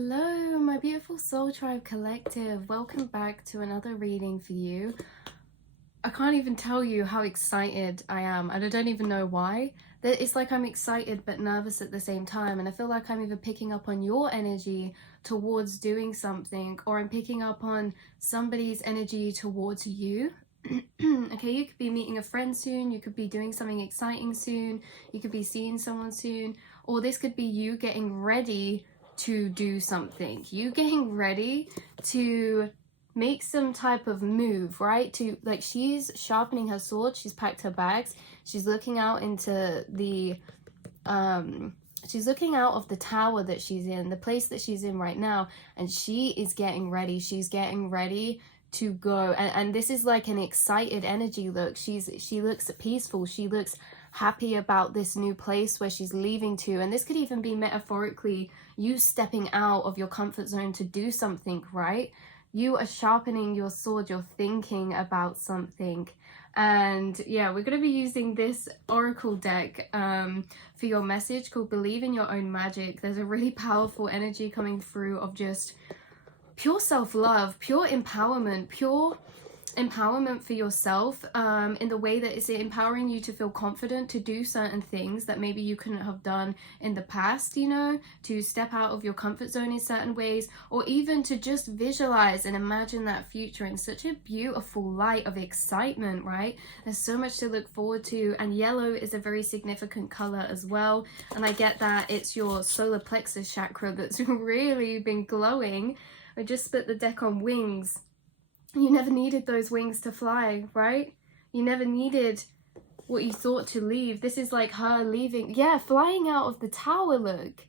Hello, my beautiful Soul Tribe Collective. Welcome back to another reading for you. I can't even tell you how excited I am, and I don't even know why. It's like I'm excited but nervous at the same time, and I feel like I'm either picking up on your energy towards doing something, or I'm picking up on somebody's energy towards you. Okay, you could be meeting a friend soon, you could be doing something exciting soon, you could be seeing someone soon, or this could be you getting ready to do something, you getting ready to make some type of move, right? To like, she's sharpening her sword, she's packed her bags, she's looking out into the she's looking out of the tower that she's in, the place that she's in right now, and she is getting ready. She's getting ready to go, and this is like an excited energy look. She looks peaceful, she looks happy about this new place where she's leaving to, and this could even be metaphorically you stepping out of your comfort zone to do something, right? You are sharpening your sword, you're thinking about something. And yeah, we're going to be using this oracle deck for your message called Believe in Your Own Magic. There's a really powerful energy coming through of just pure self-love, pure empowerment for yourself, in the way that it's empowering you to feel confident to do certain things that maybe you couldn't have done in the past, you know, to step out of your comfort zone in certain ways, or even to just visualize and imagine that future in such a beautiful light of excitement, right? There's so much to look forward to, and yellow is a very significant color as well, and I get that it's your solar plexus chakra that's really been glowing. I just split the deck on wings. You never needed those wings to fly, right? You never needed what you thought to leave. This is like her leaving. Yeah, flying out of the tower, look.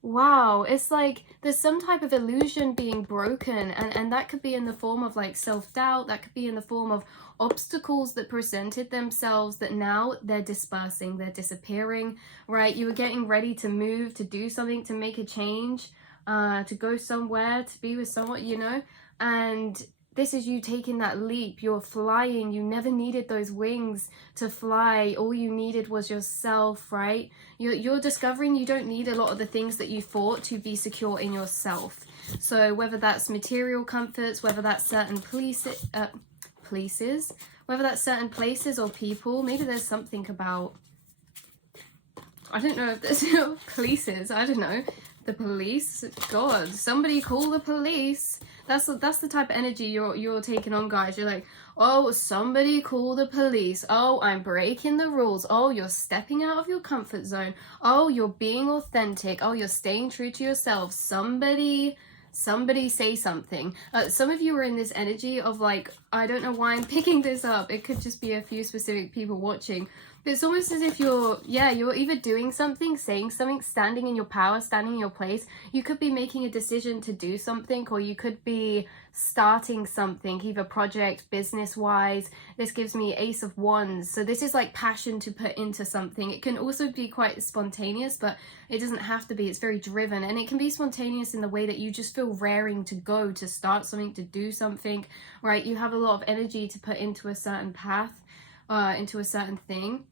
Wow, it's like there's some type of illusion being broken, and that could be in the form of like self-doubt, that could be in the form of obstacles that presented themselves that now they're dispersing, they're disappearing, right? You were getting ready to move, to do something, to make a change, to go somewhere, to be with someone, you know, and this is you taking that leap. You're flying. You never needed those wings to fly. All you needed was yourself, right? You're discovering you don't need a lot of the things that you thought to be secure in yourself. So whether that's material comforts, whether that's certain places, whether that's certain places or people, maybe there's something about, I don't know if there's places, I don't know, the police. God, somebody call the police. That's the type of energy you're taking on, guys. You're like, oh, somebody call the police. Oh, I'm breaking the rules. Oh, you're stepping out of your comfort zone. Oh, you're being authentic. Oh, you're staying true to yourself. Somebody say something. Some of you are in this energy of like, I don't know why I'm picking this up. It could just be a few specific people watching. But it's almost as if you're either doing something, saying something, standing in your power, standing in your place. You could be making a decision to do something, or you could be starting something, either project, business-wise. This gives me Ace of Wands. So this is like passion to put into something. It can also be quite spontaneous, but it doesn't have to be. It's very driven, and it can be spontaneous in the way that you just feel raring to go, to start something, to do something, right? You have a lot of energy to put into a certain path, into a certain thing.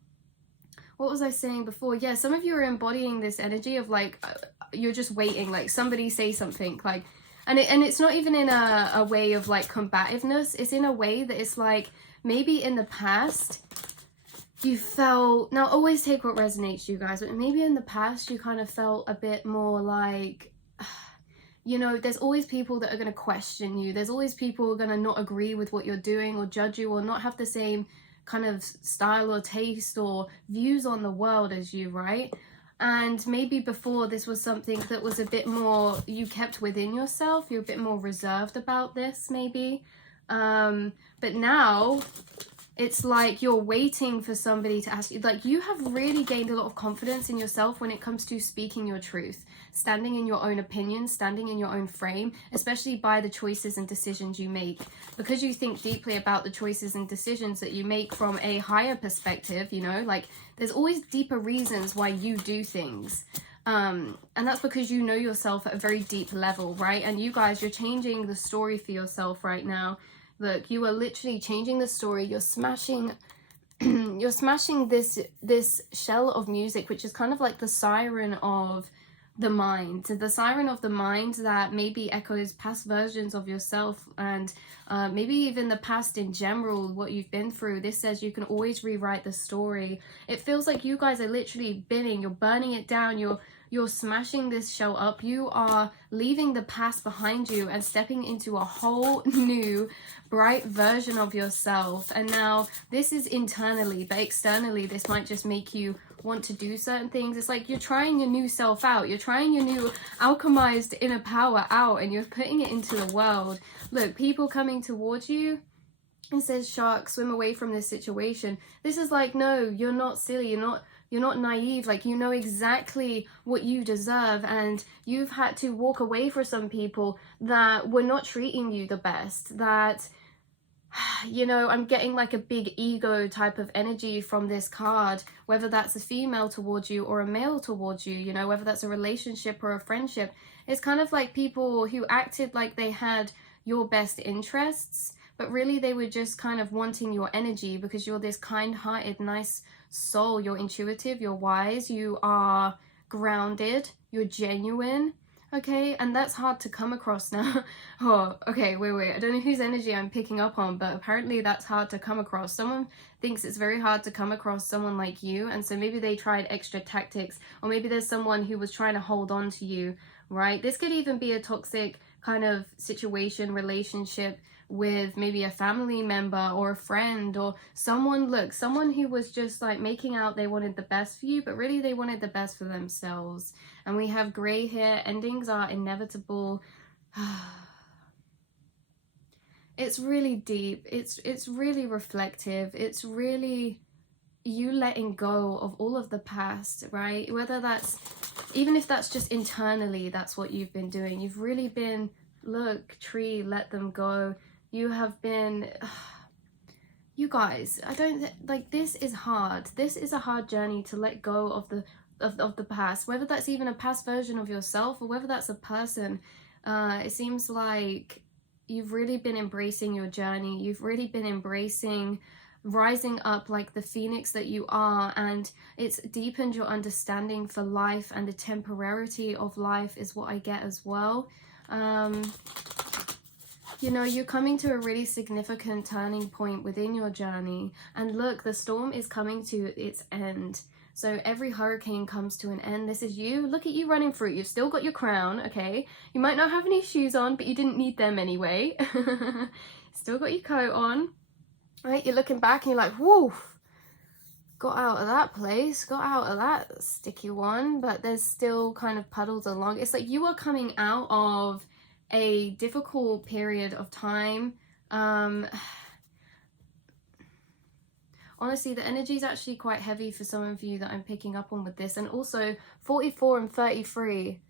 What was I saying before? Yeah, some of you are embodying this energy of like, you're just waiting, like somebody say something, like, and it's not even in a way of like combativeness. It's in a way that it's like, maybe in the past you felt, now always take what resonates, you guys, but maybe in the past you kind of felt a bit more like, you know, there's always people that are going to question you. There's always people who are going to not agree with what you're doing, or judge you, or not have the same kind of style or taste or views on the world as you, right? And maybe before, this was something that was a bit more, you kept within yourself. You're a bit more reserved about this, maybe. But now it's like you're waiting for somebody to ask you. Like, you have really gained a lot of confidence in yourself when it comes to speaking your truth, standing in your own opinion, standing in your own frame, especially by the choices and decisions you make. Because you think deeply about the choices and decisions that you make from a higher perspective, you know, like there's always deeper reasons why you do things. And that's because you know yourself at a very deep level, right? And you guys, you're changing the story for yourself right now. Look, you are literally changing the story. You're smashing you're smashing this shell of music, which is kind of like the siren of the mind, the siren of the mind that maybe echoes past versions of yourself, and maybe even the past in general, what you've been through. This says you can always rewrite the story. It feels like you guys are literally you're burning it down, you're smashing this shell up. You are leaving the past behind you and stepping into a whole new bright version of yourself. And now this is internally, but externally this might just make you want to do certain things. It's like you're trying your new self out, you're trying your new alchemized inner power out, and you're putting it into the world. Look, people coming towards you. It says, shark, swim away from this situation. This is like, no, you're not silly, you're not naive. Like, you know exactly what you deserve, and you've had to walk away from some people that were not treating you the best, that, you know, I'm getting like a big ego type of energy from this card, whether that's a female towards you or a male towards you, you know, whether that's a relationship or a friendship. It's kind of like people who acted like they had your best interests, but really they were just kind of wanting your energy because you're this kind-hearted, nice soul. You're intuitive, you're wise, you are grounded, you're genuine. Okay, and that's hard to come across now. Oh, okay, wait. I don't know whose energy I'm picking up on, but apparently that's hard to come across. Someone thinks it's very hard to come across someone like you, and so maybe they tried extra tactics, or maybe there's someone who was trying to hold on to you, right? This could even be a toxic kind of situation, relationship with maybe a family member or a friend or someone, look, someone who was just like making out they wanted the best for you, but really they wanted the best for themselves. And we have gray hair. Endings are inevitable. It's really deep. It's really reflective. It's really you letting go of all of the past, right? Whether that's, even if that's just internally, that's what you've been doing. You've really been, look, tree, let them go. You have been, you guys, I don't, like, this is hard. This is a hard journey to let go of the past, whether that's even a past version of yourself or whether that's a person. It seems like you've really been embracing your journey. You've really been embracing rising up like the phoenix that you are, and it's deepened your understanding for life, and the temporarity of life is what I get as well. You know, you're coming to a really significant turning point within your journey, and look, the storm is coming to its end. So every hurricane comes to an end. This is you. Look at you running through. You've still got your crown, okay? You might not have any shoes on, but you didn't need them anyway. Still got your coat on. Right, you're looking back and you're like, whoa, got out of that place, got out of that sticky one, but there's still kind of puddles along. It's like you are coming out of a difficult period of time. Honestly, the energy is actually quite heavy for some of you that I'm picking up on with this. And also 44 and 33,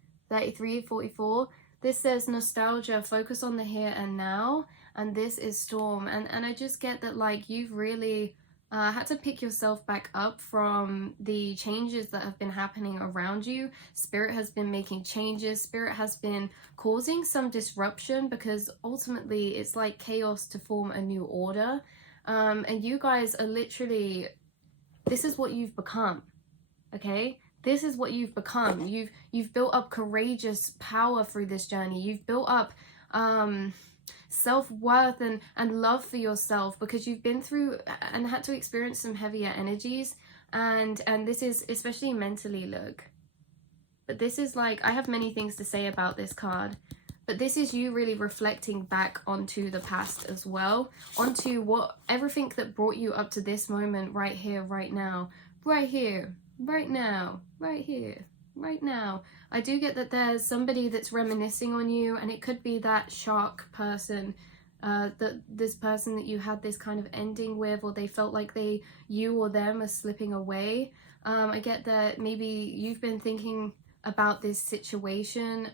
44, this says nostalgia, focus on the here and now. And this is storm. And I just get that, like, you've really had to pick yourself back up from the changes that have been happening around you. Spirit has been making changes. Spirit has been causing some disruption, because ultimately it's like chaos to form a new order. And you guys are literally, this is what you've become, okay? This is what you've become. You've built up courageous power through this journey. You've built up self-worth and love for yourself, because you've been through and had to experience some heavier energies. And this is especially mentally, look. But this is like, I have many things to say about this card. But this is you really reflecting back onto the past as well, onto what everything that brought you up to this moment right here, right now, right here, right now, right here, right now. I do get that there's somebody that's reminiscing on you, and it could be that shark person, this person that you had this kind of ending with, or they felt like you or them are slipping away. I get that maybe you've been thinking about this situation.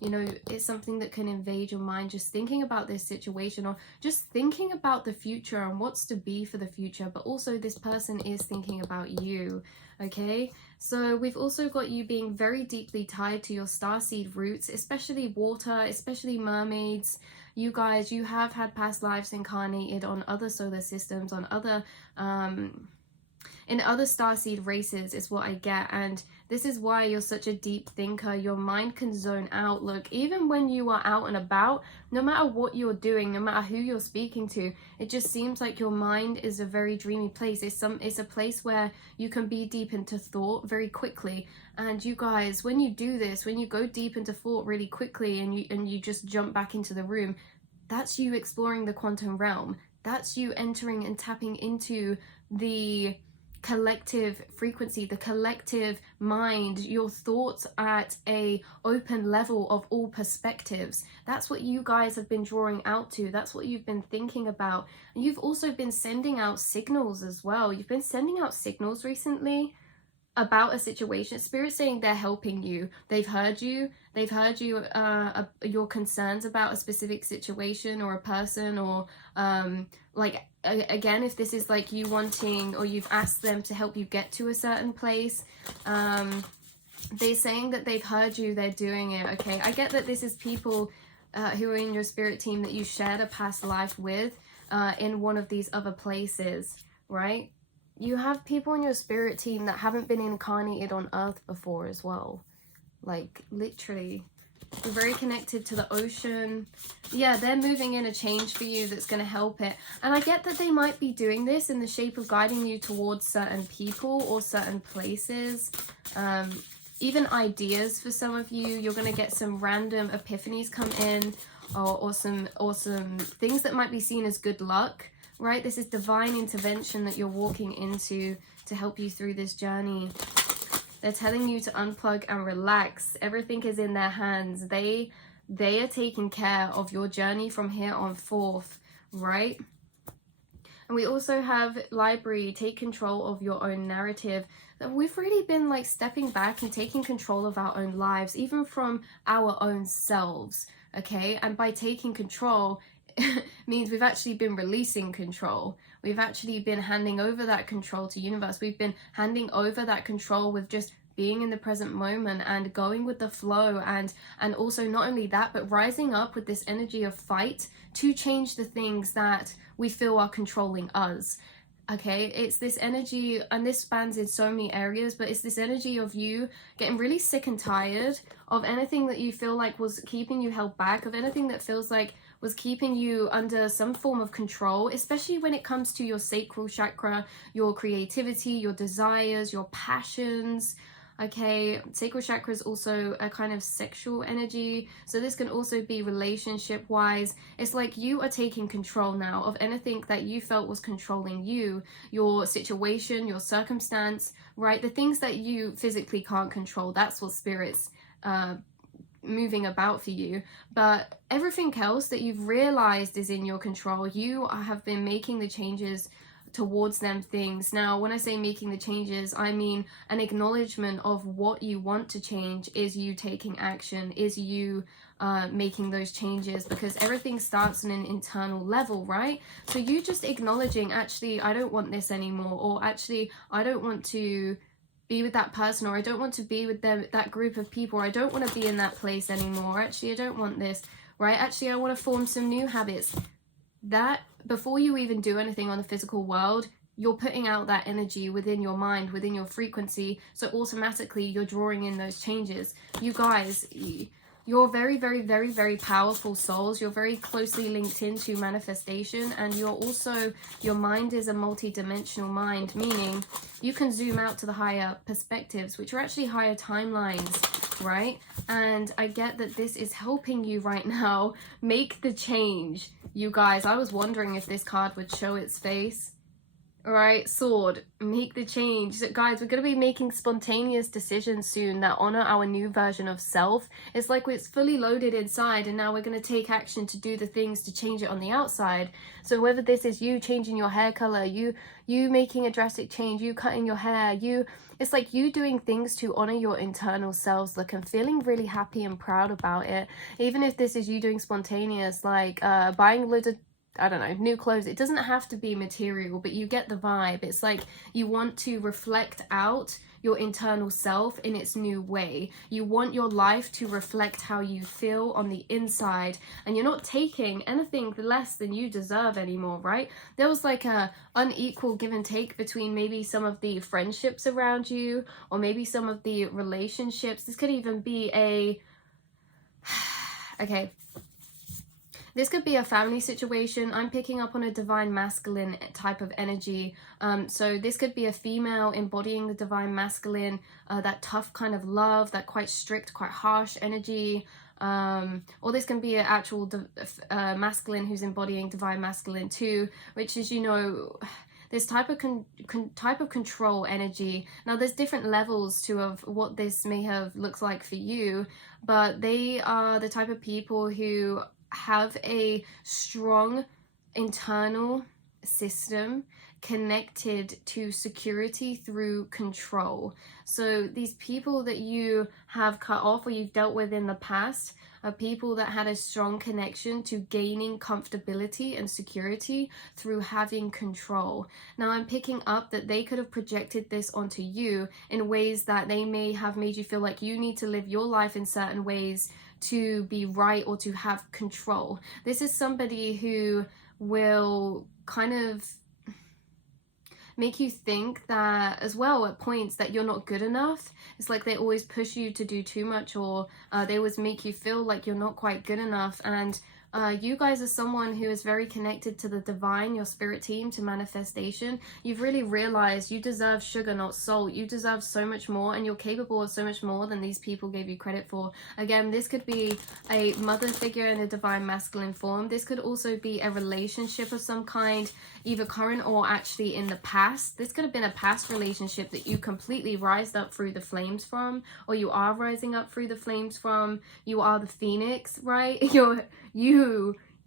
You know, it's something that can invade your mind, just thinking about this situation, or just thinking about the future and what's to be for the future. But also this person is thinking about you, okay? So we've also got you being very deeply tied to your starseed roots, especially water, especially mermaids. You guys, you have had past lives incarnated on other solar systems, on other in other starseed races is what I get. And this is why you're such a deep thinker. Your mind can zone out. Look, even when you are out and about, no matter what you're doing, no matter who you're speaking to, it just seems like your mind is a very dreamy place. It's a place where you can be deep into thought very quickly. And you guys, when you do this, when you go deep into thought really quickly and you just jump back into the room, that's you exploring the quantum realm. That's you entering and tapping into the collective frequency, the collective mind, your thoughts at a open level of all perspectives. That's what you guys have been drawing out to. That's what you've been thinking about. And you've also been sending out signals as well. You've been sending out signals recently about a situation. Spirit saying they're helping you. They've heard you. They've heard you, your concerns about a specific situation or a person, or like again, if this is like you wanting, or you've asked them to help you get to a certain place, they're saying that they've heard you. They're doing it. Okay, I get that this is people who are in your spirit team that you shared a past life with in one of these other places, right? You have people in your spirit team that haven't been incarnated on Earth before as well. Like, literally. You're very connected to the ocean. Yeah, they're moving in a change for you that's going to help it. And I get that they might be doing this in the shape of guiding you towards certain people or certain places. Even ideas for some of you. You're going to get some random epiphanies come in, or some things that might be seen as good luck. Right? This is divine intervention that you're walking into to help you through this journey. They're telling you to unplug and relax. Everything is in their hands. They are taking care of your journey from here on forth, right? And we also have library, take control of your own narrative. That we've really been like stepping back and taking control of our own lives, even from our own selves, okay? And by taking control, means we've actually been releasing control. We've actually been handing over that control to universe. We've been handing over that control with just being in the present moment and going with the flow, and also not only that, but rising up with this energy of fight to change the things that we feel are controlling us. Okay, it's this energy, and this spans in so many areas, but it's this energy of you getting really sick and tired of anything that you feel like was keeping you held back, of anything that feels like was keeping you under some form of control, especially when it comes to your sacral chakra, your creativity, your desires, your passions. Okay, sacral chakra is also a kind of sexual energy, so this can also be relationship wise. It's like you are taking control now of anything that you felt was controlling you, your situation, your circumstance, right? The things that you physically can't control, that's what spirit's moving about for you. But everything else that you've realized is in your control, you have been making the changes towards them things. Now, when I say making the changes, I mean an acknowledgement of what you want to change is you taking action, is you making those changes, because everything starts on an internal level, right? So you just acknowledging, actually, I don't want this anymore, or actually, I don't want to be with that person, or I don't want to be with them, that group of people, or I don't want to be in that place anymore. Actually, I don't want this, right? Actually, I want to form some new habits. That, before you even do anything on the physical world, you're putting out that energy within your mind, within your frequency, so automatically you're drawing in those changes. You guys, you're very, very, very, very powerful souls. You're very closely linked into manifestation, and you're also, your mind is a multi-dimensional mind, meaning you can zoom out to the higher perspectives, which are actually higher timelines, right? And I get that this is helping you right now make the change. You guys, I was wondering if this card would show its face. All right, sword, make the change. So, guys, we're going to be making spontaneous decisions soon that honor our new version of self. It's like it's fully loaded inside, and now we're going to take action to do the things to change it on the outside. So whether this is you changing your hair color, you making a drastic change, you cutting your hair, it's like you doing things to honor your internal selves, look, and feeling really happy and proud about it. Even if this is you doing spontaneous, like buying loads of I don't know, new clothes. It doesn't have to be material, but you get the vibe. It's like you want to reflect out your internal self in its new way. You want your life to reflect how you feel on the inside, and you're not taking anything less than you deserve anymore, right? There was like a unequal give and take between maybe some of the friendships around you, or maybe some of the relationships. This could even be a okay, this could be a family situation. I'm picking up on a divine masculine type of energy. So this could be a female embodying the divine masculine, that tough kind of love, that quite strict, quite harsh energy. Or this can be an actual masculine who's embodying divine masculine too, which is, you know, this type of type of control energy. Now there's different levels to of what this may have looked like for you, but they are the type of people who have a strong internal system connected to security through control. So these people that you have cut off or you've dealt with in the past are people that had a strong connection to gaining comfortability and security through having control. Now I'm picking up that they could have projected this onto you in ways that they may have made you feel like you need to live your life in certain ways to be right or to have control. This is somebody who will kind of make you think that as well at points that you're not good enough. It's like they always push you to do too much, or they always make you feel like you're not quite good enough. And you guys are someone who is very connected to the divine, your spirit team, to manifestation. You've really realized you deserve sugar, not salt. You deserve so much more, and you're capable of so much more than these people gave you credit for. Again, this could be a mother figure in a divine masculine form. This could also be a relationship of some kind, either current or actually in the past. This could have been a past relationship that you completely rised up through the flames from, or you are rising up through the flames from. You are the phoenix, right?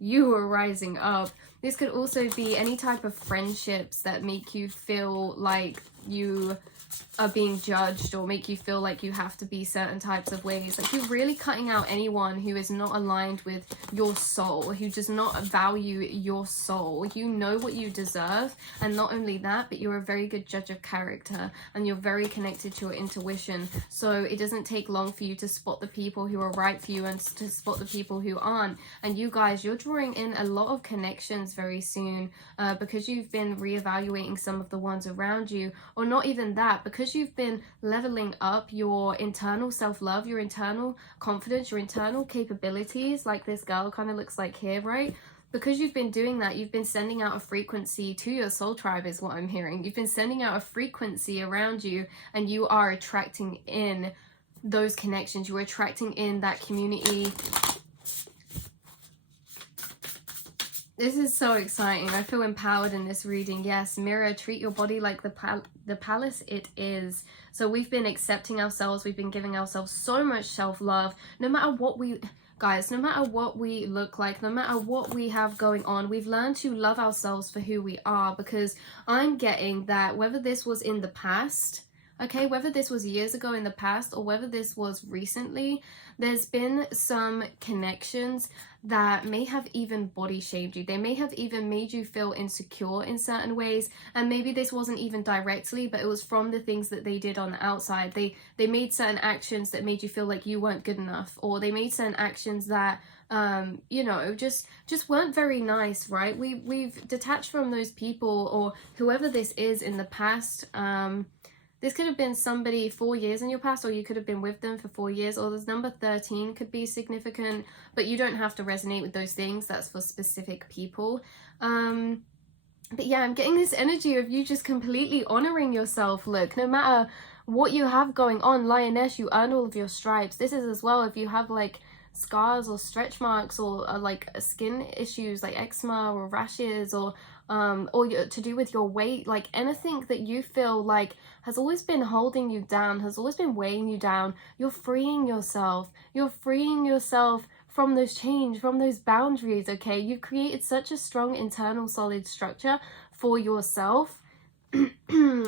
You are rising up. This could also be any type of friendships that make you feel like you are being judged, or make you feel like you have to be certain types of ways. Like you're really cutting out anyone who is not aligned with your soul, who does not value your soul. You know what you deserve, and not only that, but you're a very good judge of character, and you're very connected to your intuition. So it doesn't take long for you to spot the people who are right for you and to spot the people who aren't. And you guys, you're drawing in a lot of connections very soon, because you've been reevaluating some of the ones around you, or not even that, because you've been leveling up your internal self-love, your internal confidence, your internal capabilities, like this girl kind of looks like here, right? Because you've been doing that, you've been sending out a frequency to your soul tribe, is what I'm hearing. You've been sending out a frequency around you, and you are attracting in those connections. You're attracting in that community. This is so exciting. I feel empowered in this reading. Yes, mirror, treat your body like the palace it is. So we've been accepting ourselves. We've been giving ourselves so much self-love. No matter what we... Guys, no matter what we look like, no matter what we have going on, we've learned to love ourselves for who we are. Because I'm getting that whether this was in the past... Okay, whether this was years ago in the past or whether this was recently, there's been some connections that may have even body shamed you. They may have even made you feel insecure in certain ways, and maybe this wasn't even directly, but it was from the things that they did on the outside. They made certain actions that made you feel like you weren't good enough, or they made certain actions that you know, just weren't very nice, right? We've detached from those people, or whoever this is in the past. This could have been somebody 4 years in your past, or you could have been with them for 4 years, or this number 13 could be significant, but you don't have to resonate with those things. That's for specific people. But yeah, I'm getting this energy of you just completely honoring yourself. Look, no matter what you have going on, lioness, you earn all of your stripes. This is as well if you have like scars or stretch marks, or like skin issues like eczema or rashes, or to do with your weight, like anything that you feel like has always been holding you down, has always been weighing you down, you're freeing yourself. You're freeing yourself from those chains, from those boundaries, okay? You've created such a strong internal solid structure for yourself.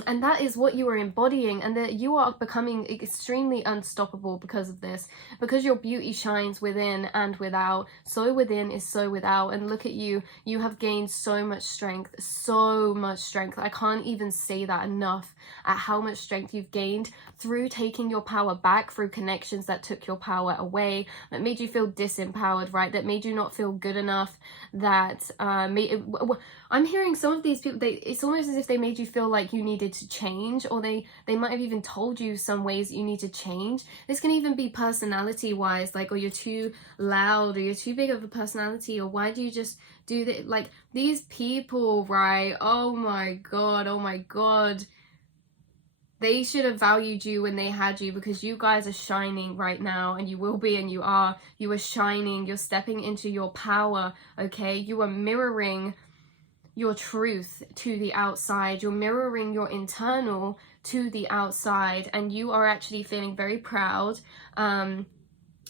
And that is what you are embodying, and that you are becoming extremely unstoppable because of this, because your beauty shines within and without. So within is so without. And look at you, you have gained so much strength, so much strength. I can't even say that enough, at how much strength you've gained through taking your power back, through connections that took your power away, that made you feel disempowered, right? That made you not feel good enough, that I'm hearing some of these people, it's almost as if they made you feel like you needed to change, or they might have even told you some ways that you need to change. This can even be personality wise, like, or you're too loud, or you're too big of a personality, or why do you just do that? Like, these people, right? Oh my god, they should have valued you when they had you, because you guys are shining right now, and you will be, and you are shining. You're stepping into your power, okay? You are mirroring your truth to the outside. You're mirroring your internal to the outside, and you are actually feeling very proud.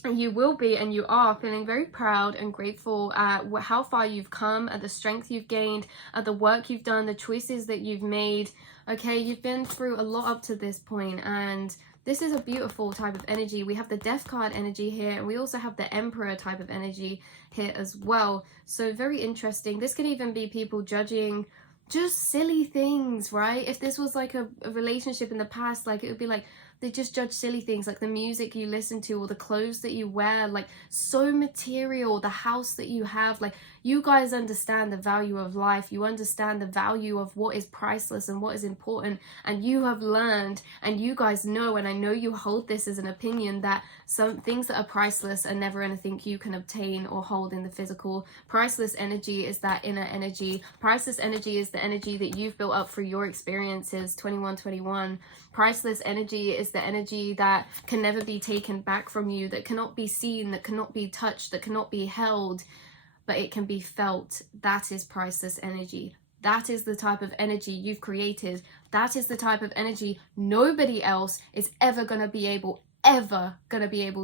You will be, and you are feeling very proud and grateful at how far you've come, at the strength you've gained, at the work you've done, the choices that you've made. Okay, you've been through a lot up to this point, and this is a beautiful type of energy. We have the Death card energy here, and we also have the Emperor type of energy here as well. So very interesting. This can even be people judging just silly things, right? If this was like a relationship in the past, like, it would be like, they just judge silly things, like the music you listen to, or the clothes that you wear, like, so material, the house that you have. Like, you guys understand the value of life. You understand the value of what is priceless and what is important. And you have learned, and you guys know, and I know you hold this as an opinion, that some things that are priceless are never anything you can obtain or hold in the physical. Priceless energy is that inner energy. Priceless energy is the energy that you've built up through your experiences, 2121. Priceless energy is the energy that can never be taken back from you, that cannot be seen, that cannot be touched, that cannot be held, but it can be felt. That is priceless energy. That is the type of energy you've created. That is the type of energy nobody else is ever going to be able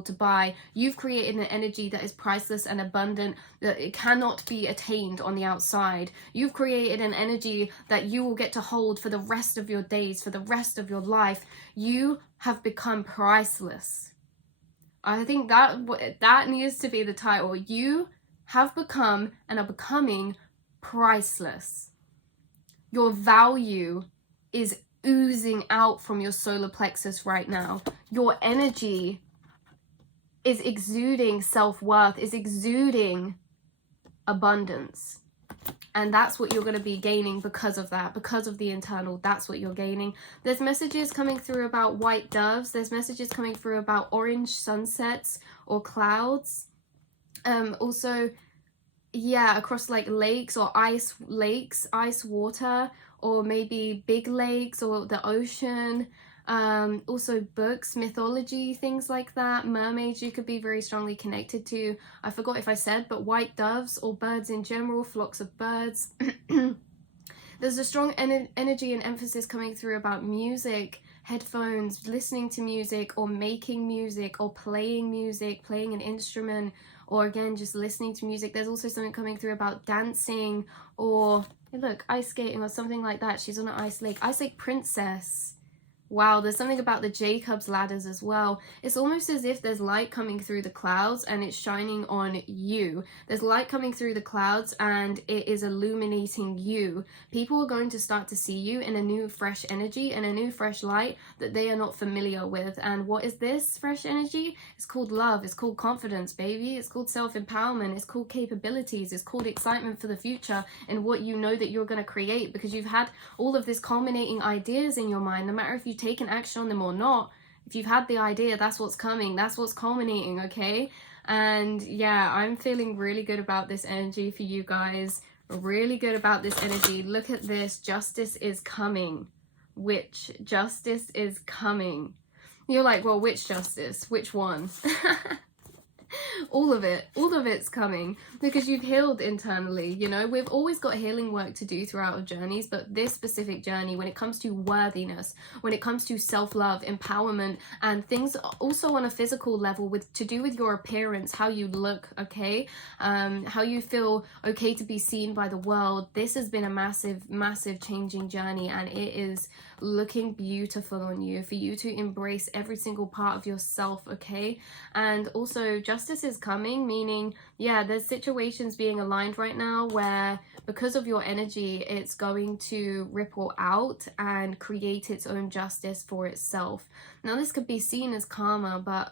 to buy. You've created an energy that is priceless and abundant, that it cannot be attained on the outside. You've created an energy that you will get to hold for the rest of your days, for the rest of your life. You have become priceless. I think that needs to be the title. You have become and are becoming priceless. Your value is oozing out from your solar plexus right now. Your energy is exuding self-worth, is exuding abundance. And that's what you're going to be gaining because of that, because of the internal. That's what you're gaining. There's messages coming through about white doves. There's messages coming through about orange sunsets or clouds. Also, yeah, across like lakes or ice lakes, ice water, or maybe big lakes or the ocean. Also books, mythology, things like that. Mermaids you could be very strongly connected to. I forgot if I said, but white doves or birds in general, flocks of birds. There's a strong energy and emphasis coming through about music, headphones, listening to music, or making music, or playing music, playing an instrument, or again just listening to music. There's also something coming through about dancing, or hey, look, ice skating or something like that. She's on an ice lake princess. Wow, there's something about the Jacob's ladders as well. It's almost as if there's light coming through the clouds and it's shining on you. There's light coming through the clouds and it is illuminating you. People are going to start to see you in a new fresh energy and a new fresh light that they are not familiar with. And what is this fresh energy? It's called love. It's called confidence, baby. It's called self-empowerment. It's called capabilities. It's called excitement for the future and what you know that you're going to create, because you've had all of this culminating ideas in your mind. No matter if you taken action on them or not, if you've had the idea, that's what's coming, that's what's culminating, okay? And yeah, I'm feeling really good about this energy for you guys, really good about this energy. Look at this, justice is coming. Which justice is coming? You're like, well, which justice? Which one? All of it's coming because you've healed internally. You know, we've always got healing work to do throughout our journeys, but this specific journey, when it comes to worthiness, when it comes to self-love, empowerment, and things also on a physical level with to do with your appearance, how you look, okay, how you feel okay to be seen by the world, this has been a massive changing journey, and it is looking beautiful on you, for you to embrace every single part of yourself, okay? And also justice is coming, meaning, yeah, there's situations being aligned right now where because of your energy, it's going to ripple out and create its own justice for itself. Now this could be seen as karma, but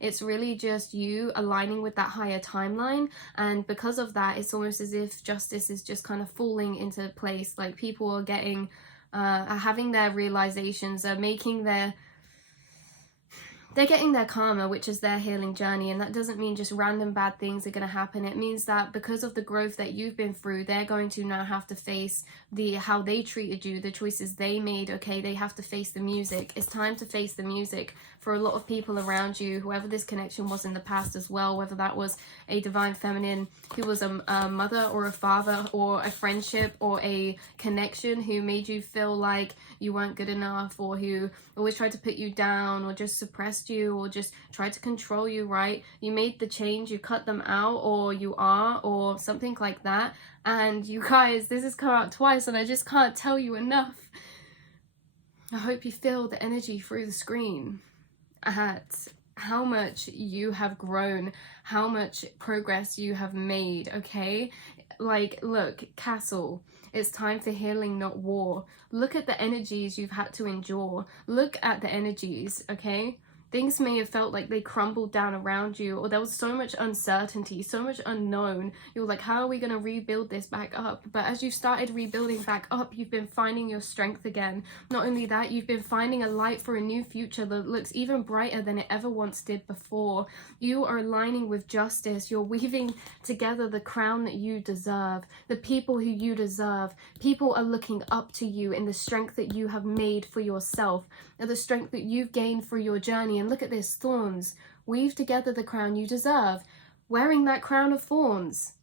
it's really just you aligning with that higher timeline, and because of that, it's almost as if justice is just kind of falling into place. Like people are getting are having their realizations, are making they're getting their karma, which is their healing journey. And that doesn't mean just random bad things are going to happen. It means that because of the growth that you've been through, they're going to now have to face how they treated you, the choices they made, okay? They have to face the music. It's time to face the music for a lot of people around you, whoever this connection was in the past as well, whether that was a divine feminine who was a mother or a father or a friendship or a connection who made you feel like you weren't good enough, or who always tried to put you down or just suppressed you or just tried to control you, right? You made the change, you cut them out, or you are, or something like that. And you guys, this has come out twice and I just can't tell you enough. I hope you feel the energy through the screen at how much you have grown, how much progress you have made, okay? Like, look, Castle, it's time for healing, not war. Look at the energies you've had to endure. Look at the energies, okay? Things may have felt like they crumbled down around you, or there was so much uncertainty, so much unknown. You were like, how are we going to rebuild this back up? But as you started rebuilding back up, you've been finding your strength again. Not only that, you've been finding a light for a new future that looks even brighter than it ever once did before. You are aligning with justice. You're weaving together the crown that you deserve, the people who you deserve. People are looking up to you in the strength that you have made for yourself, and the strength that you've gained through your journey. And look at this, thorns. Weave together the crown you deserve. Wearing that crown of thorns.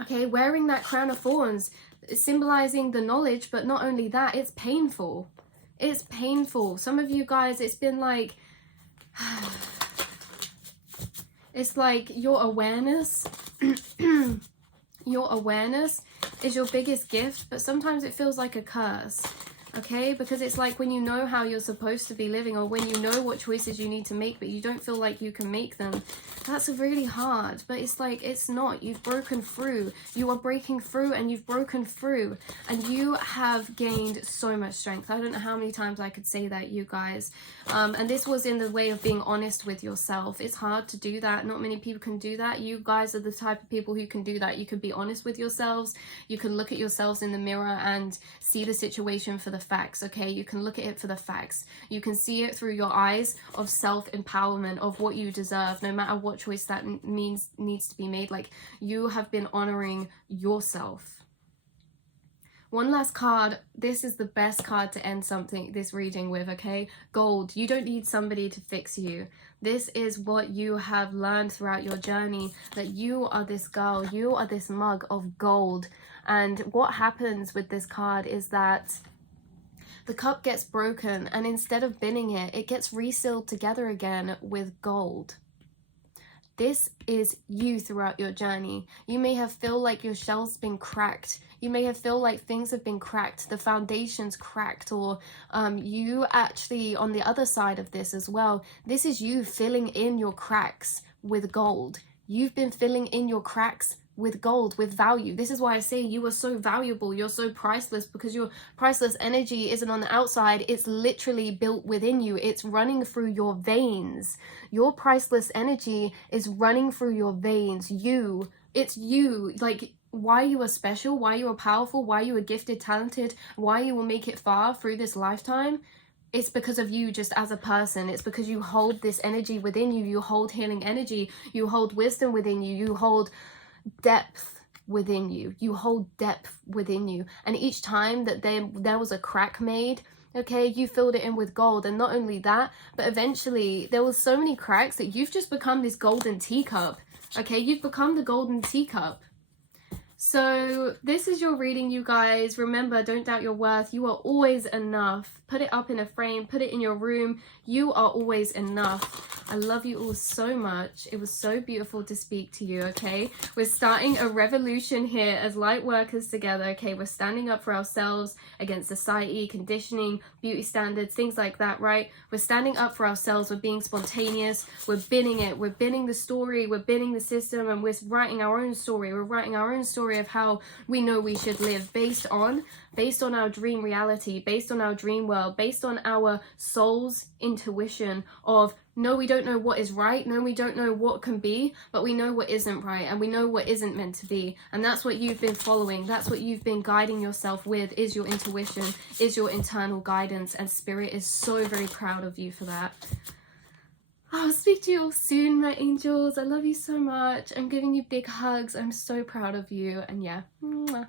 Okay, wearing that crown of thorns, symbolizing the knowledge, but not only that, it's painful. It's painful. Some of you guys, it's been like, it's like your awareness, your awareness is your biggest gift, but sometimes it feels like a curse. Okay, because it's like when you know how you're supposed to be living, or when you know what choices you need to make but you don't feel like you can make them, that's really hard. But it's like, it's not. You've broken through. You are breaking through, and you've broken through, and you have gained so much strength. I don't know how many times I could say that, you guys. And this was in the way of being honest with yourself. It's hard to do that. Not many people can do that. You guys are the type of people who can do that. You can be honest with yourselves. You can look at yourselves in the mirror and see the situation for the facts, okay? You can look at it for the facts. You can see it through your eyes of self-empowerment, of what you deserve, no matter what choice that needs to be made. Like, you have been honoring yourself. One last card. This is the best card to end this reading with, okay? Gold. You don't need somebody to fix you. This is what you have learned throughout your journey, that you are this girl, you are this mug of gold. And what happens with this card is that the cup gets broken, and instead of binning it, it gets resealed together again with gold. This is you throughout your journey. You may have feel like your shell's been cracked. You may have feel like things have been cracked, the foundation's cracked, or you actually, on the other side of this as well, this is you filling in your cracks with gold. You've been filling in your cracks with gold, with value. This is why I say you are so valuable, you're so priceless, because your priceless energy isn't on the outside, it's literally built within you. It's running through your veins. Your priceless energy is running through your veins. It's you. Like, why you are special, why you are powerful, why you are gifted, talented, why you will make it far through this lifetime. It's because of you just as a person. It's because you hold this energy within you. You hold healing energy. You hold wisdom within you. You hold depth within you. You hold depth within you. And each time that there was a crack made, Okay, you filled it in with gold, and not only that, but eventually there was so many cracks that you've just become this golden teacup. Okay, you've become the golden teacup. So this is your reading, you guys. Remember, don't doubt your worth. You are always enough. Put it up in a frame, put it in your room. You are always enough. I love you all so much. It was so beautiful to speak to you, okay? We're starting a revolution here as light workers together, okay? We're standing up for ourselves against society, conditioning, beauty standards, things like that, right? We're standing up for ourselves. We're being spontaneous. We're binning it. We're binning the story. We're binning the system, and we're writing our own story. We're writing our own story of how we know we should live based on our dream reality, based on our dream world, based on our soul's intuition of, no, we don't know what is right, no, we don't know what can be, but we know what isn't right, and we know what isn't meant to be. And that's what you've been following, that's what you've been guiding yourself with, is your intuition, is your internal guidance, and Spirit is so very proud of you for that. I'll speak to you all soon, my angels. I love you so much. I'm giving you big hugs. I'm so proud of you. And yeah, mwah.